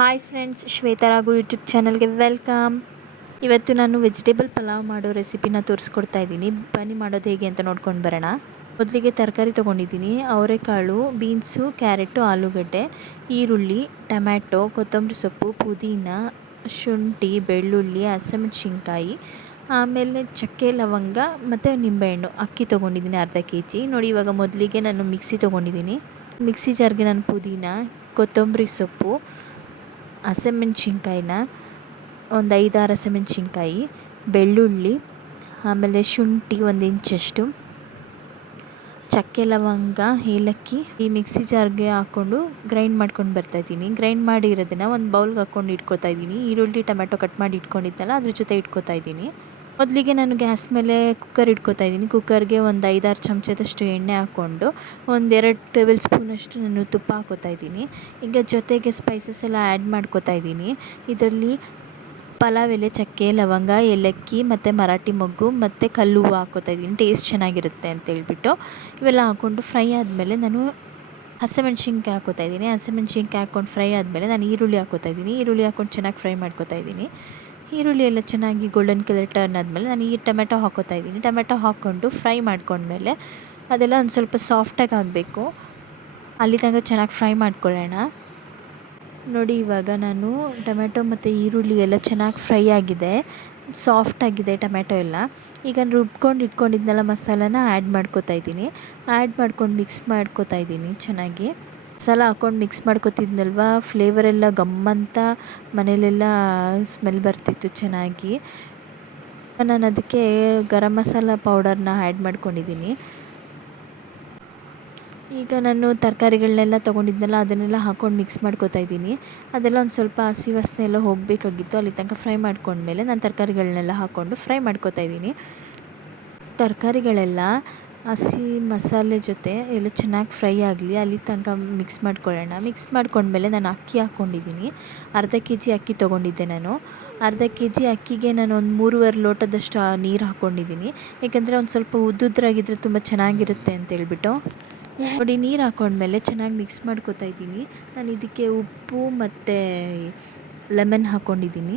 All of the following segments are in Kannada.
Hi friends, Shweta Raghu YouTube ಚಾನಲ್ಗೆ ವೆಲ್ಕಮ್. ಇವತ್ತು ನಾನು ವೆಜಿಟೇಬಲ್ ಪಲಾವ್ ಮಾಡೋ ರೆಸಿಪಿನ ತೋರಿಸ್ಕೊಡ್ತಾ ಇದ್ದೀನಿ. ಬನ್ನಿ ಮಾಡೋದು ಹೇಗೆ ಅಂತ ನೋಡ್ಕೊಂಡು ಬರೋಣ. ಮೊದಲಿಗೆ ತರಕಾರಿ ತೊಗೊಂಡಿದ್ದೀನಿ. ಅವರೆಕಾಳು, ಬೀನ್ಸು, ಕ್ಯಾರೆಟು, ಆಲೂಗಡ್ಡೆ, ಈರುಳ್ಳಿ, ಟೊಮ್ಯಾಟೊ, ಕೊತ್ತಂಬರಿ ಸೊಪ್ಪು, ಪುದೀನ, ಶುಂಠಿ, ಬೆಳ್ಳುಳ್ಳಿ, ಹಸಿಮೆಣಸಿನ್ಕಾಯಿ, ಆಮೇಲೆ ಚಕ್ಕೆ, ಲವಂಗ ಮತ್ತು ನಿಂಬೆಹಣ್ಣು. ಅಕ್ಕಿ ತೊಗೊಂಡಿದ್ದೀನಿ ಅರ್ಧ kg. ನೋಡಿ, ಇವಾಗ ಮೊದಲಿಗೆ ನಾನು ಮಿಕ್ಸಿ ತೊಗೊಂಡಿದ್ದೀನಿ. ಮಿಕ್ಸಿ ಜಾರ್ಗೆ ನಾನು ಪುದೀನ, ಕೊತ್ತಂಬರಿ ಸೊಪ್ಪು, ಹಸಿಮೆಣ್ಸಿನ್ಕಾಯಿನ ಒಂದು 5-6 ಹಸಿಮೆಣ್ಸಿನ್ಕಾಯಿ, ಬೆಳ್ಳುಳ್ಳಿ, ಆಮೇಲೆ ಶುಂಠಿ 1 ಇಂಚಷ್ಟು, ಚಕ್ಕೆ, ಲವಂಗ, ಏಲಕ್ಕಿ ಈ ಮಿಕ್ಸಿ ಜಾರ್ಗೆ ಹಾಕ್ಕೊಂಡು ಗ್ರೈಂಡ್ ಮಾಡ್ಕೊಂಡು ಬರ್ತಾಯಿದ್ದೀನಿ. ಗ್ರೈಂಡ್ ಮಾಡಿರೋದನ್ನು ಒಂದು ಬೌಲ್ಗೆ ಹಾಕ್ಕೊಂಡು ಇಟ್ಕೊತಾ ಇದ್ದೀನಿ. ಈರುಳ್ಳಿ, ಟೊಮೆಟೊ ಕಟ್ ಮಾಡಿ ಇಟ್ಕೊಂಡಿದ್ದಲ್ಲ, ಅದ್ರ ಜೊತೆ ಇಟ್ಕೊತಾ ಇದ್ದೀನಿ. ಮೊದಲಿಗೆ ನಾನು ಗ್ಯಾಸ್ ಮೇಲೆ ಕುಕ್ಕರ್ ಇಟ್ಕೊತಾ ಇದ್ದೀನಿ. ಕುಕ್ಕರ್ಗೆ ಒಂದು 5-6 ಚಮಚದಷ್ಟು ಎಣ್ಣೆ ಹಾಕ್ಕೊಂಡು 1-2 ಟೇಬಲ್ ಸ್ಪೂನಷ್ಟು ನಾನು ತುಪ್ಪ ಹಾಕ್ಕೊತಾ ಇದ್ದೀನಿ. ಈಗ ಜೊತೆಗೆ ಸ್ಪೈಸಸ್ ಎಲ್ಲ ಆ್ಯಡ್ ಮಾಡ್ಕೊತಾ ಇದ್ದೀನಿ. ಇದರಲ್ಲಿ ಪಲಾವ್ ಎಲೆ, ಚಕ್ಕೆ, ಲವಂಗ, ಏಲಕ್ಕಿ ಮತ್ತು ಮರಾಠಿ ಮೊಗ್ಗು ಮತ್ತು ಕಲ್ಲು ಹೂವು ಹಾಕ್ಕೊತಾ ಇದ್ದೀನಿ, ಟೇಸ್ಟ್ ಚೆನ್ನಾಗಿರುತ್ತೆ ಅಂತೇಳ್ಬಿಟ್ಟು. ಇವೆಲ್ಲ ಹಾಕ್ಕೊಂಡು ಫ್ರೈ ಆದಮೇಲೆ ನಾನು ಹಸಿಮೆಣ್ಸಿನ್ಕಾಯಿ ಹಾಕ್ಕೊತಾ ಇದ್ದೀನಿ. ಹಸಿಮೆಣ್ಸಿನ್ಕಾಯಿ ಹಾಕ್ಕೊಂಡು ಫ್ರೈ ಆದಮೇಲೆ ನಾನು ಈರುಳ್ಳಿ ಹಾಕ್ಕೊತಾ ಇದ್ದೀನಿ. ಈರುಳ್ಳಿ ಹಾಕ್ಕೊಂಡು ಚೆನ್ನಾಗಿ ಫ್ರೈ ಮಾಡ್ಕೊತಾ ಇದ್ದೀನಿ. ಈರುಳ್ಳಿ ಎಲ್ಲ ಚೆನ್ನಾಗಿ ಗೋಲ್ಡನ್ ಕಲರ್ ಟರ್ನ್ ಆದಮೇಲೆ ನಾನು ಈ ಟೊಮೆಟೊ ಹಾಕ್ಕೊತಾ ಇದ್ದೀನಿ. ಟೊಮೆಟೊ ಹಾಕ್ಕೊಂಡು ಫ್ರೈ ಮಾಡ್ಕೊಂಡ್ಮೇಲೆ ಅದೆಲ್ಲ ಒಂದು ಸ್ವಲ್ಪ ಸಾಫ್ಟಾಗಿ ಆಗಬೇಕು, ಅಲ್ಲಿ ತನಕ ಚೆನ್ನಾಗಿ ಫ್ರೈ ಮಾಡ್ಕೊಳ್ಳೋಣ. ನೋಡಿ, ಇವಾಗ ನಾನು ಟೊಮೆಟೊ ಮತ್ತು ಈರುಳ್ಳಿ ಎಲ್ಲ ಚೆನ್ನಾಗಿ ಫ್ರೈ ಆಗಿದೆ, ಸಾಫ್ಟಾಗಿದೆ ಟೊಮೆಟೊ ಎಲ್ಲ. ಈಗ ರುಬ್ಕೊಂಡು ಇಟ್ಕೊಂಡಿದ್ನೆಲ್ಲ ಮಸಾಲಾನ ಆ್ಯಡ್ ಮಾಡ್ಕೊತಾ ಇದ್ದೀನಿ. ಆ್ಯಡ್ ಮಾಡ್ಕೊಂಡು ಮಿಕ್ಸ್ ಮಾಡ್ಕೊತಾ ಇದ್ದೀನಿ ಚೆನ್ನಾಗಿ. ಮಸಾಲ ಹಾಕ್ಕೊಂಡು ಮಿಕ್ಸ್ ಮಾಡ್ಕೊತಿದ್ನಲ್ವ, ಫ್ಲೇವರೆಲ್ಲ ಗಮ್ಮಂತ ಮನೇಲೆಲ್ಲ ಸ್ಮೆಲ್ ಬರ್ತಿತ್ತು ಚೆನ್ನಾಗಿ. ನಾನು ಅದಕ್ಕೆ ಗರಂ ಮಸಾಲ ಪೌಡರ್ನ ಆ್ಯಡ್ ಮಾಡ್ಕೊಂಡಿದ್ದೀನಿ. ಈಗ ನಾನು ತರಕಾರಿಗಳನ್ನೆಲ್ಲ ತೊಗೊಂಡಿದ್ನಲ್ಲ, ಅದನ್ನೆಲ್ಲ ಹಾಕ್ಕೊಂಡು ಮಿಕ್ಸ್ ಮಾಡ್ಕೊತಾ ಇದ್ದೀನಿ. ಅದೆಲ್ಲ ಒಂದು ಸ್ವಲ್ಪ ಹಸಿ ವಾಸನೆ ಎಲ್ಲ ಹೋಗಬೇಕಾಗಿತ್ತು, ಅಲ್ಲಿ ತನಕ ಫ್ರೈ ಮಾಡ್ಕೊಂಡ್ಮೇಲೆ ನಾನು ತರಕಾರಿಗಳನ್ನೆಲ್ಲ ಹಾಕ್ಕೊಂಡು ಫ್ರೈ ಮಾಡ್ಕೊತಾ ಇದ್ದೀನಿ. ತರಕಾರಿಗಳೆಲ್ಲ ಹಸಿ ಮಸಾಲೆ ಜೊತೆ ಎಲ್ಲ ಚೆನ್ನಾಗಿ ಫ್ರೈ ಆಗಲಿ, ಅಲ್ಲಿ ತನಕ ಮಿಕ್ಸ್ ಮಾಡ್ಕೊಳ್ಳೋಣ. ಮಿಕ್ಸ್ ಮಾಡ್ಕೊಂಡ್ಮೇಲೆ ನಾನು ಅಕ್ಕಿ ಹಾಕ್ಕೊಂಡಿದ್ದೀನಿ. ಅರ್ಧ kg ಅಕ್ಕಿ ತೊಗೊಂಡಿದ್ದೆ ನಾನು. ಅರ್ಧ kg ಅಕ್ಕಿಗೆ ನಾನು ಒಂದು 3.5 ಲೋಟದಷ್ಟು ನೀರು ಹಾಕ್ಕೊಂಡಿದ್ದೀನಿ. ಏಕೆಂದರೆ ಒಂದು ಸ್ವಲ್ಪ ಉದ್ದುದ್ರಾಗಿದ್ದರೆ ತುಂಬ ಚೆನ್ನಾಗಿರುತ್ತೆ ಅಂತೇಳ್ಬಿಟ್ಟು. ನೋಡಿ, ನೀರು ಹಾಕ್ಕೊಂಡ್ಮೇಲೆ ಚೆನ್ನಾಗಿ ಮಿಕ್ಸ್ ಮಾಡ್ಕೊತಾ ಇದ್ದೀನಿ. ನಾನು ಇದಕ್ಕೆ ಉಪ್ಪು ಮತ್ತು ಲೆಮನ್ ಹಾಕ್ಕೊಂಡಿದ್ದೀನಿ.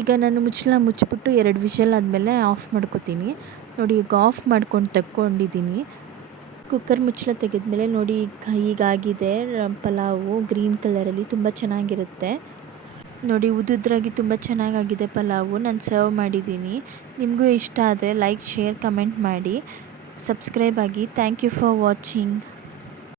ಈಗ ನಾನು ಮುಚ್ಚಿಬಿಟ್ಟು 2 ವಿಷಲ್ ಆದಮೇಲೆ ಆಫ್ ಮಾಡ್ಕೊತೀನಿ. ನೋಡಿ, ಈಗ ಆಫ್ ಮಾಡ್ಕೊಂಡು ತಗೊಂಡಿದ್ದೀನಿ. ಕುಕ್ಕರ್ ಮುಚ್ಚಳ ತೆಗೆದ್ಮೇಲೆ ನೋಡಿ, ಹೀಗಾಗಿದೆ ಪಲಾವು. ಗ್ರೀನ್ ಕಲರಲ್ಲಿ ತುಂಬ ಚೆನ್ನಾಗಿರುತ್ತೆ. ನೋಡಿ, ಉದ್ದುದ್ರಾಗಿ ತುಂಬ ಚೆನ್ನಾಗಾಗಿದೆ ಪಲಾವು. ನಾನು ಸರ್ವ್ ಮಾಡಿದ್ದೀನಿ. ನಿಮಗೂ ಇಷ್ಟ ಆದರೆ ಲೈಕ್, ಶೇರ್, ಕಮೆಂಟ್ ಮಾಡಿ, ಸಬ್ಸ್ಕ್ರೈಬ್ ಆಗಿ. Thank you for watching.